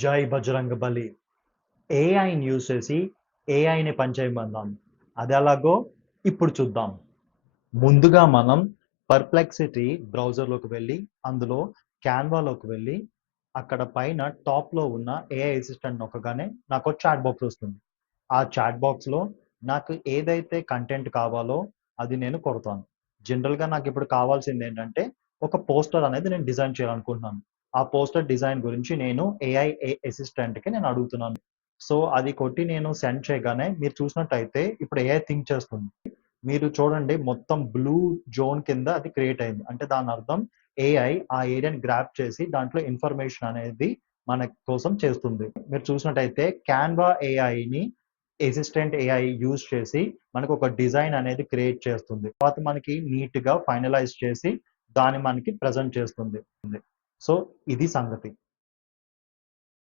జై బజరంగ బలి. ఏఐని యూజ్ చేసి ఏఐని పనిచేయమన్నాం. అది ఎలాగో ఇప్పుడు చూద్దాం. ముందుగా మనం పర్ప్లెక్సిటీ బ్రౌజర్లోకి వెళ్ళి అందులో క్యాన్వాలోకి వెళ్ళి అక్కడ పైన టాప్లో ఉన్న ఏఐ అసిస్టెంట్ నొక్కగానే నాకు చాట్ బాక్స్ వస్తుంది. ఆ చాట్ బాక్స్లో నాకు ఏదైతే కంటెంట్ కావాలో అది నేను కొడతాను. జనరల్గా నాకు ఇప్పుడు కావాల్సింది ఏంటంటే ఒక పోస్టర్ అనేది నేను డిజైన్ చేయాలనుకుంటున్నాను. ఆ పోస్టర్ డిజైన్ గురించి నేను ఏఐ అసిస్టెంట్కి నేను అడుగుతున్నాను. సో అది కొట్టి నేను సెండ్ చేయగానే మీరు చూసినట్టయితే ఇప్పుడు ఏఐ థింక్ చేస్తుంది. మీరు చూడండి మొత్తం బ్లూ జోన్ కింద అది క్రియేట్ అయింది. అంటే దాని అర్థం ఏఐ ఆ ఏరియాని గ్రాప్ చేసి దాంట్లో ఇన్ఫర్మేషన్ అనేది మన కోసం చేస్తుంది. మీరు చూసినట్టయితే క్యాన్వా ఏఐని అసిస్టెంట్ ఏఐ యూజ్ చేసి మనకు ఒక డిజైన్ అనేది క్రియేట్ చేస్తుంది. తర్వాత మనకి నీట్‌గా ఫైనలైజ్ చేసి దాన్ని మనకి ప్రెజెంట్ చేస్తుంది. సో ఇది సంగతి.